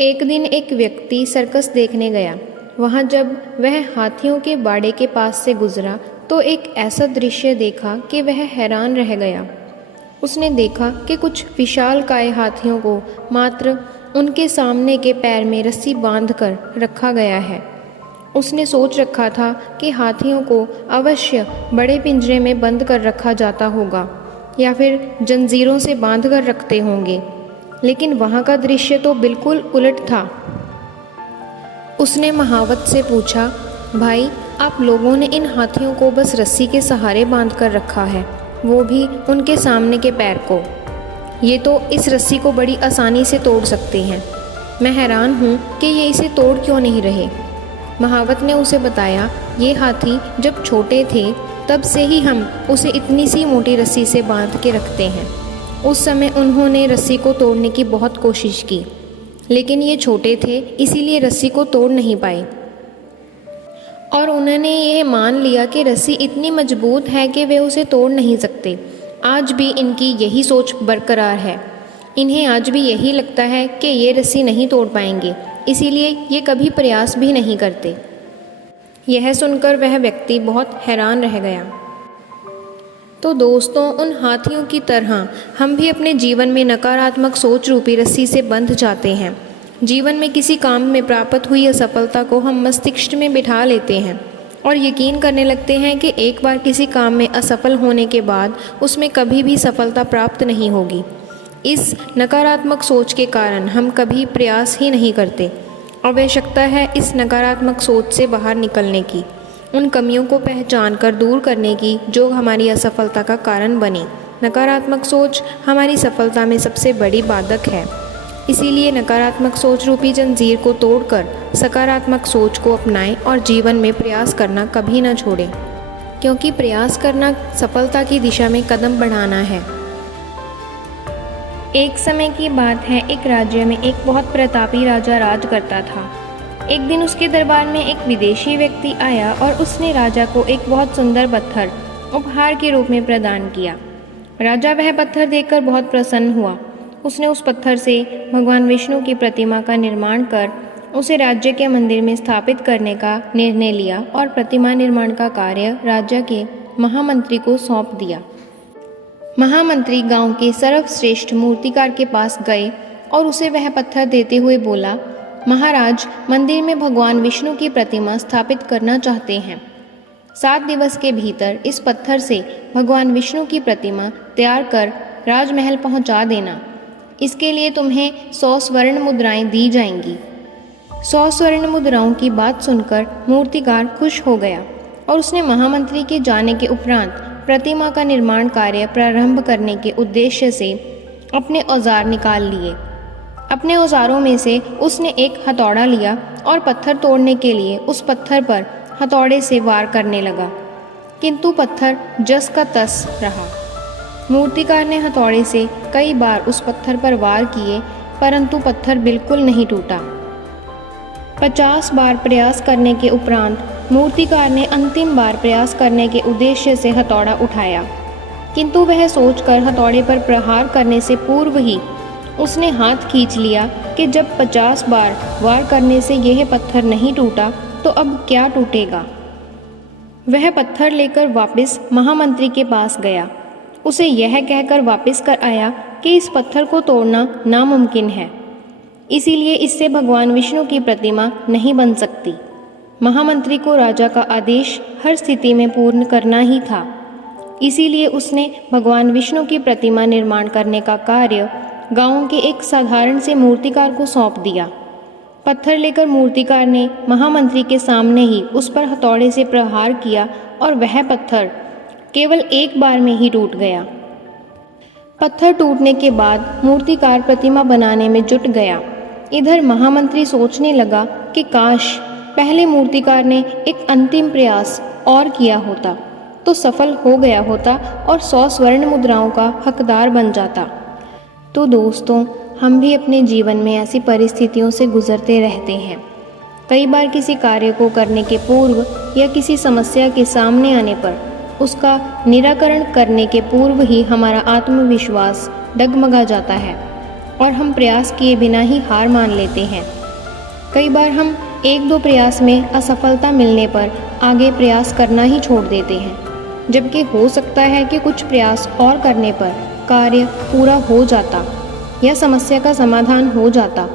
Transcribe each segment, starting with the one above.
एक दिन एक व्यक्ति सर्कस देखने गया। वहाँ जब वह हाथियों के बाड़े के पास से गुजरा तो एक ऐसा दृश्य देखा कि वह हैरान रह गया। उसने देखा कि कुछ विशालकाय हाथियों को मात्र उनके सामने के पैर में रस्सी बांधकर रखा गया है। उसने सोच रखा था कि हाथियों को अवश्य बड़े पिंजरे में बंद कर रखा जाता होगा या फिर जंजीरों से बांध कर रखते होंगे, लेकिन वहाँ का दृश्य तो बिल्कुल उलट था। उसने महावत से पूछा, भाई, आप लोगों ने इन हाथियों को बस रस्सी के सहारे बांध कर रखा है, वो भी उनके सामने के पैर को। ये तो इस रस्सी को बड़ी आसानी से तोड़ सकते हैं। मैं हैरान हूँ कि ये इसे तोड़ क्यों नहीं रहे। महावत ने उसे बताया, ये हाथी जब छोटे थे तब से ही हम उसे इतनी सी मोटी रस्सी से बांध के रखते हैं। उस समय उन्होंने रस्सी को तोड़ने की बहुत कोशिश की, लेकिन ये छोटे थे इसीलिए रस्सी को तोड़ नहीं पाए और उन्होंने ये मान लिया कि रस्सी इतनी मजबूत है कि वे उसे तोड़ नहीं सकते। आज भी इनकी यही सोच बरकरार है। इन्हें आज भी यही लगता है कि ये रस्सी नहीं तोड़ पाएंगे, इसीलिए ये कभी प्रयास भी नहीं करते। यह सुनकर वह व्यक्ति बहुत हैरान रह गया। तो दोस्तों, उन हाथियों की तरह हम भी अपने जीवन में नकारात्मक सोच रूपी रस्सी से बंध जाते हैं। जीवन में किसी काम में प्राप्त हुई असफलता को हम मस्तिष्क में बिठा लेते हैं और यकीन करने लगते हैं कि एक बार किसी काम में असफल होने के बाद उसमें कभी भी सफलता प्राप्त नहीं होगी। इस नकारात्मक सोच के कारण हम कभी प्रयास ही नहीं करते। आवश्यकता है इस नकारात्मक सोच से बाहर निकलने की, उन कमियों को पहचान कर दूर करने की जो हमारी असफलता का कारण बने। नकारात्मक सोच हमारी सफलता में सबसे बड़ी बाधक है। इसीलिए नकारात्मक सोच रूपी जंजीर को तोड़कर सकारात्मक सोच को अपनाएं और जीवन में प्रयास करना कभी न छोड़ें, क्योंकि प्रयास करना सफलता की दिशा में कदम बढ़ाना है। एक समय की बात है, एक राज्य में एक बहुत प्रतापी राजा राज करता था। एक दिन उसके दरबार में एक विदेशी व्यक्ति आया और उसने राजा को एक बहुत सुंदर पत्थर उपहार के रूप में प्रदान किया। राजा वह पत्थर देखकर बहुत प्रसन्न हुआ। उसने उस पत्थर से भगवान विष्णु की प्रतिमा का निर्माण कर उसे राज्य के मंदिर में स्थापित करने का निर्णय लिया और प्रतिमा निर्माण का कार्य राज्य के महामंत्री को सौंप दिया। महामंत्री गांव के सर्वश्रेष्ठ मूर्तिकार के पास गए और उसे वह पत्थर देते हुए बोला, महाराज, मंदिर में भगवान विष्णु की प्रतिमा स्थापित करना चाहते हैं। 7 दिवस के भीतर इस पत्थर से भगवान विष्णु की प्रतिमा तैयार कर राजमहल पहुंचा देना। इसके लिए तुम्हें 100 स्वर्ण मुद्राएं दी जाएंगी। 100 स्वर्ण मुद्राओं की बात सुनकर मूर्तिकार खुश हो गया और उसने महामंत्री के जाने के उपरांत प्रतिमा का निर्माण कार्य प्रारंभ करने के उद्देश्य से अपने औजार निकाल लिए। अपने औजारों में से उसने एक हथौड़ा लिया और पत्थर तोड़ने के लिए उस पत्थर पर हथौड़े से वार करने लगा, किंतु पत्थर जस का तस रहा। मूर्तिकार ने हथौड़े से कई बार उस पत्थर पर वार किए, परंतु पत्थर बिल्कुल नहीं टूटा। 50 बार प्रयास करने के उपरांत मूर्तिकार ने अंतिम बार प्रयास करने के उद्देश्य से हथौड़ा उठाया, किंतु वह सोचकर हथौड़े पर प्रहार करने से पूर्व ही उसने हाथ खींच लिया कि जब 50 बार वार करने से यह पत्थर नहीं टूटा तो अब क्या टूटेगा। वह पत्थर लेकर वापस महामंत्री के पास गया। उसे यह कहकर वापस कर आया कि इस पत्थर को तोड़ना नामुमकिन है, इसीलिए इससे भगवान विष्णु की प्रतिमा नहीं बन सकती। महामंत्री को राजा का आदेश हर स्थिति में पूर्ण करना ही था, इसीलिए उसने भगवान विष्णु की प्रतिमा निर्माण करने का कार्य गांव के एक साधारण से मूर्तिकार को सौंप दिया। पत्थर लेकर मूर्तिकार ने महामंत्री के सामने ही उस पर हथौड़े से प्रहार किया और वह पत्थर केवल एक बार में ही टूट गया। पत्थर टूटने के बाद मूर्तिकार प्रतिमा बनाने में जुट गया। इधर महामंत्री सोचने लगा कि काश पहले मूर्तिकार ने एक अंतिम प्रयास और किया होता तो सफल हो गया होता और 100 स्वर्ण मुद्राओं का हकदार बन जाता। तो दोस्तों, हम भी अपने जीवन में ऐसी परिस्थितियों से गुजरते रहते हैं। कई बार किसी कार्य को करने के पूर्व या किसी समस्या के सामने आने पर उसका निराकरण करने के पूर्व ही हमारा आत्मविश्वास डगमगा जाता है। और हम प्रयास किए बिना ही हार मान लेते हैं। कई बार हम एक दो प्रयास में असफलता मिलने पर आगे प्रयास करना ही छोड़ देते हैं, जबकि हो सकता है कि कुछ प्रयास और करने पर कार्य पूरा हो जाता या समस्या का समाधान हो जाता।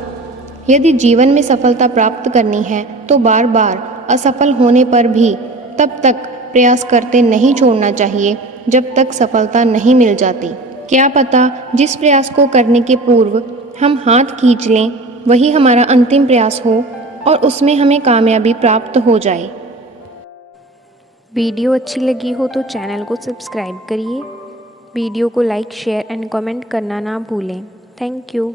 यदि जीवन में सफलता प्राप्त करनी है तो बार बार असफल होने पर भी तब तक प्रयास करते नहीं छोड़ना चाहिए जब तक सफलता नहीं मिल जाती। क्या पता जिस प्रयास को करने के पूर्व हम हाथ खींच लें वही हमारा अंतिम प्रयास हो और उसमें हमें कामयाबी प्राप्त हो जाए। वीडियो अच्छी लगी हो तो चैनल को सब्सक्राइब करिए। वीडियो को लाइक, शेयर एंड कमेंट करना ना भूलें। Thank you.